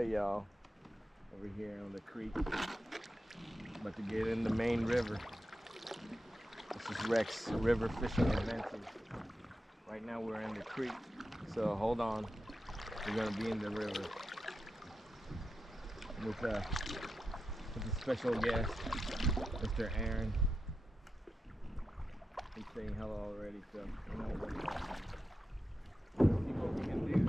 Hey y'all, over here on the creek, about to get in the main river. This is Rex River Fishing Adventures. Right now we're in the creek, so hold on. We're gonna be in the river with a special guest, Mr. Aaron. He's saying hello already, so let's see what we can do.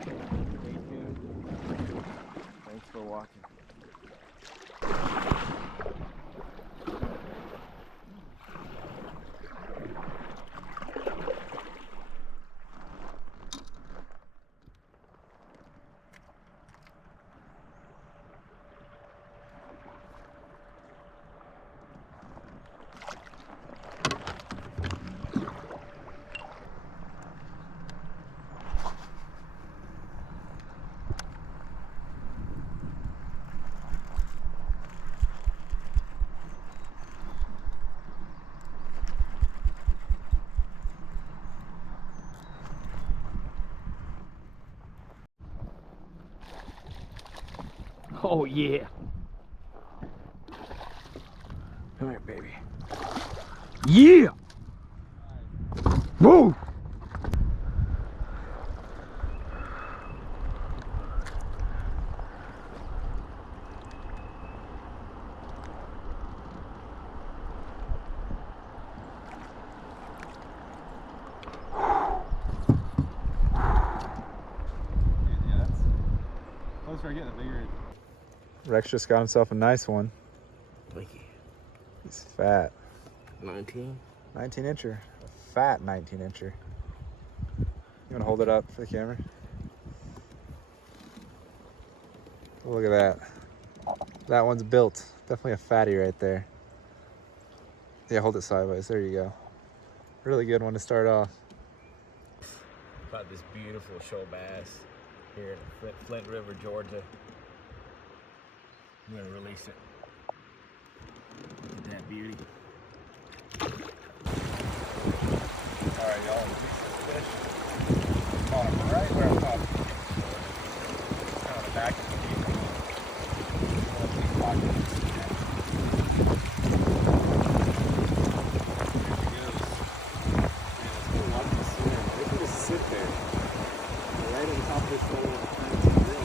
Stay tuned. Thanks for watching. Oh yeah. Come here, baby. Yeah! Whoa! Start getting a bigger. Rex just got himself a nice one. Look here. He's fat. 19. 19 incher. A fat 19 incher. You want to hold it up for the camera? Look at that. That one's built. Definitely a fatty right there. Yeah, hold it sideways. There you go. Really good one to start off. Got this beautiful show bass here in Flint River, Georgia. I'm gonna release it. Look at that beauty. Alright, y'all, fish. Caught him right where I caught him. Kind of the back of the teeth. They can just sit there. Right on top of this little tiny grill.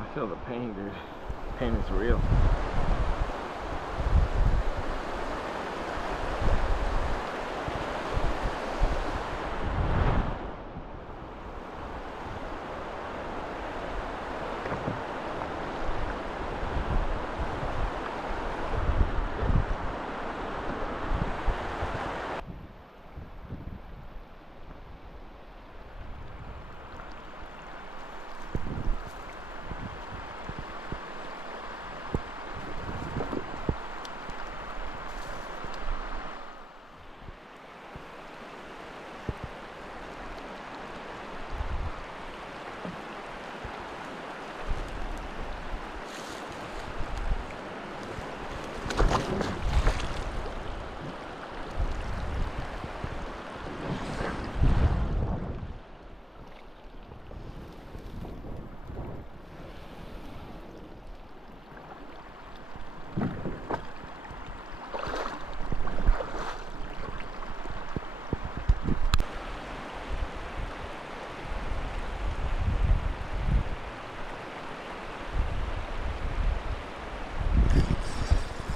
I feel the pain, dude. Pain is real.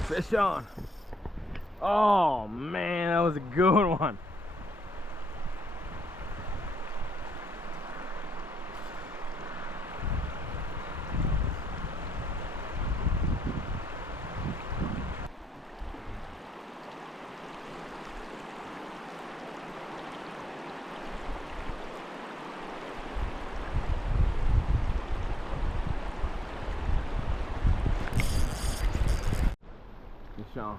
Fish on. Oh man, that was a good one. Fish on.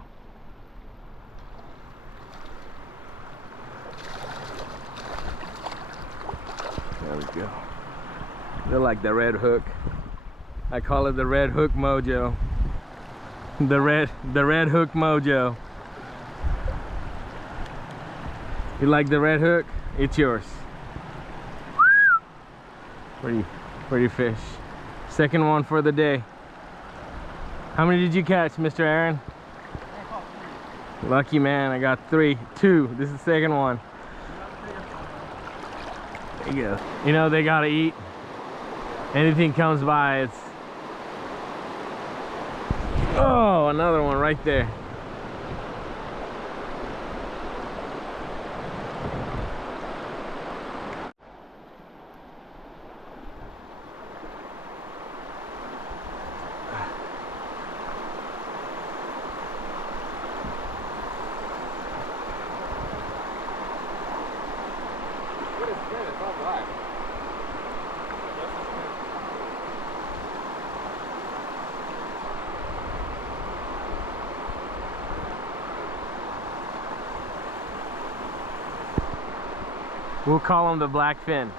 There we go. They're like the red hook. I call it the red hook mojo. The red hook mojo. You like the red hook? It's yours. Pretty fish. Second one for the day. How many did you catch, Mr. Aaron? I caught 3. Lucky man, I got 3. 2. This is the second one. There you go. You know, they gotta eat. Anything comes by, it's... Oh, another one right there. What is this? It's all black. We'll call him the blackfin.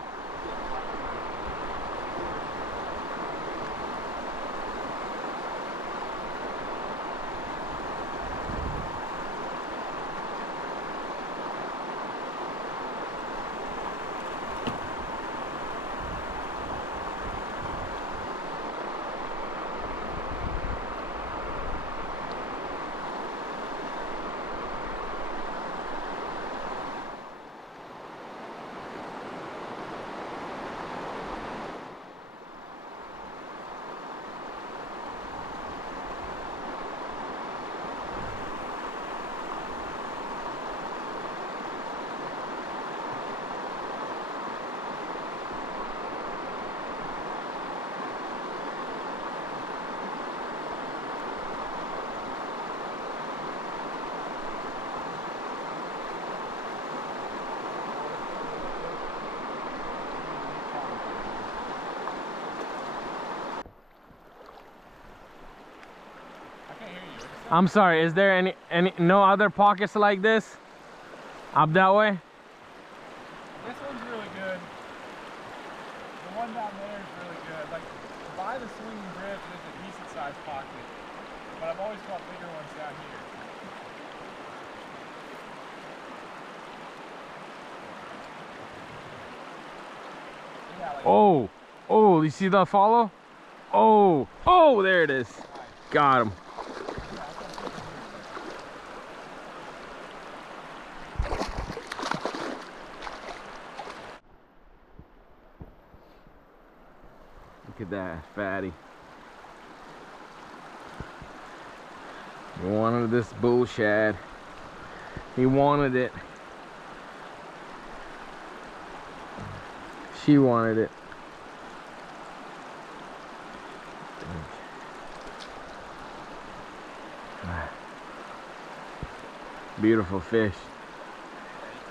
I'm sorry, is there any no other pockets like this? Up that way? This one's really good. The one down there is really good. Like, by the swinging bridge, there's a decent sized pocket. But I've always caught bigger ones down here. Yeah, like Oh, you see the follow? Oh, there it is. Got him. Look at that fatty. He wanted this bull shad. He wanted it. She wanted it. Beautiful fish.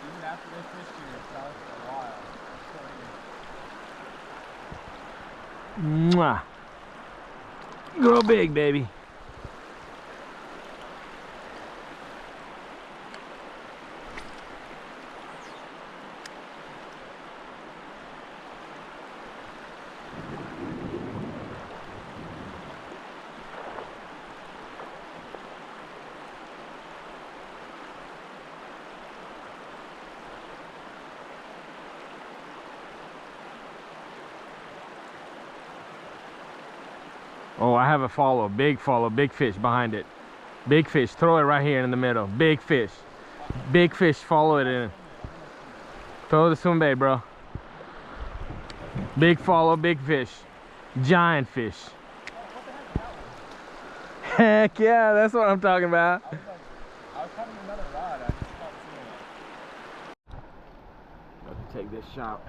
even after they fish here, it's out for a while. Mwah. Grow big, baby. Oh, I have a follow, big fish behind it. Big fish, throw it right here in the middle. Big fish, follow it in. Throw the swim bait, bro. Big follow, big fish. Giant fish. Heck yeah, that's what I'm talking about. I was having another rod, I just can't see it. About to take this shot.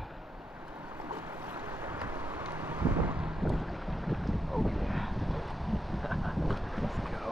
Oh yeah. Let's go.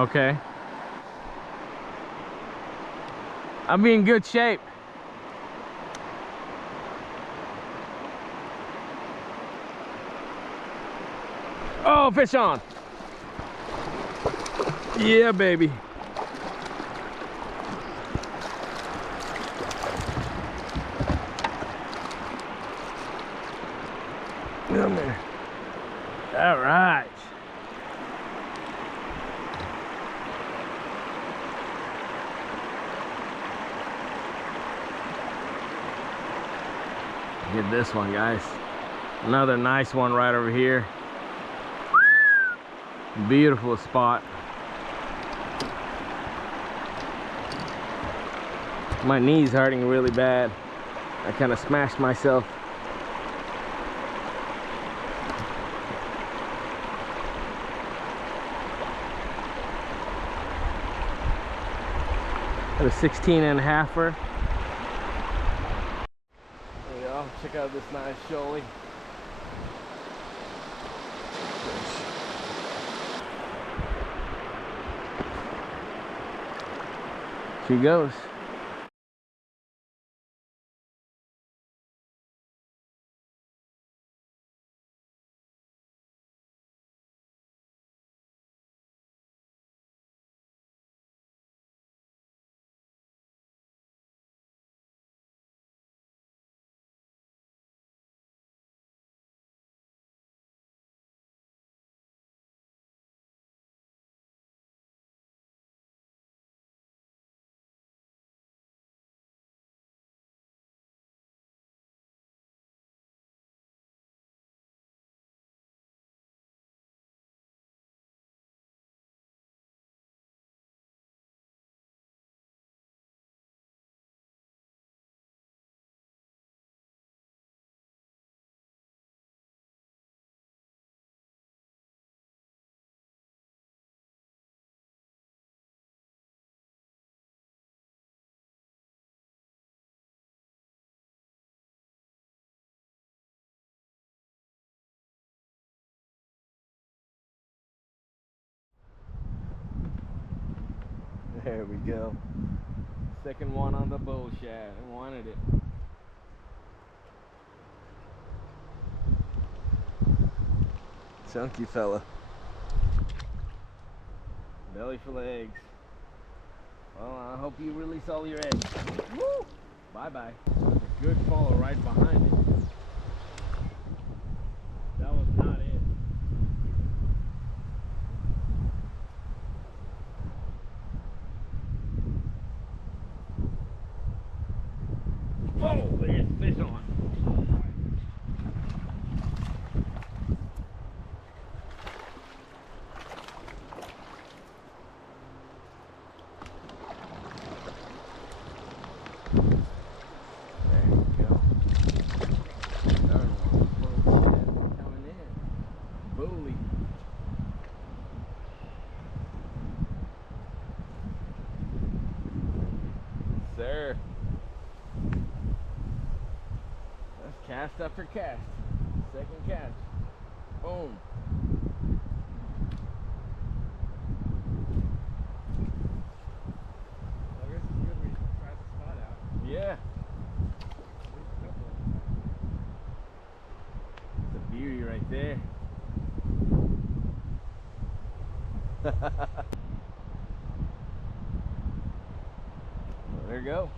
Okay. I'll be in good shape. Oh, fish on. Yeah, baby. Come there. All right. Get this one, guys. Another nice one right over here. Beautiful spot. My knee's hurting really bad. I kind of smashed myself. Got a 16.5-er. There you go. Check out this nice shoalie. She goes. There we go. Second one on the bull shad. I wanted it. Chunky fella. Belly full of eggs. Well, I hope you release all your eggs. Woo! Bye-bye. There's a good follow right behind it. That was not it. Oh, there's fish on. There you go. Coming in. Bully. Sir. That's cast after cast. Second cast. Boom. I guess it's good we tried the spot out. Yeah. It's a beauty right there. Well, there you go.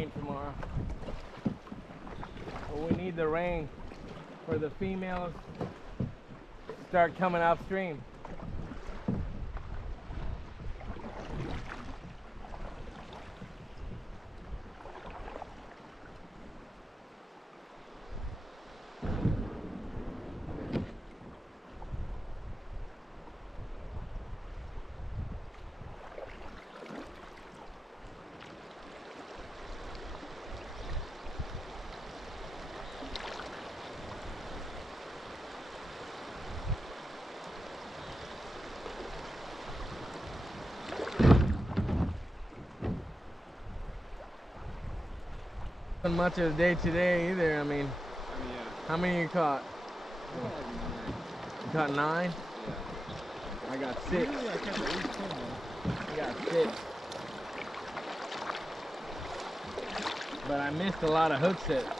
rain tomorrow. But we need the rain for the females to start coming upstream. Not much of the day today either. I mean, Yeah. how many you caught? I got like 9. You caught 9? Yeah. I got 6. Usually I catch at least 10 though. I got 6. But I missed a lot of hook sets.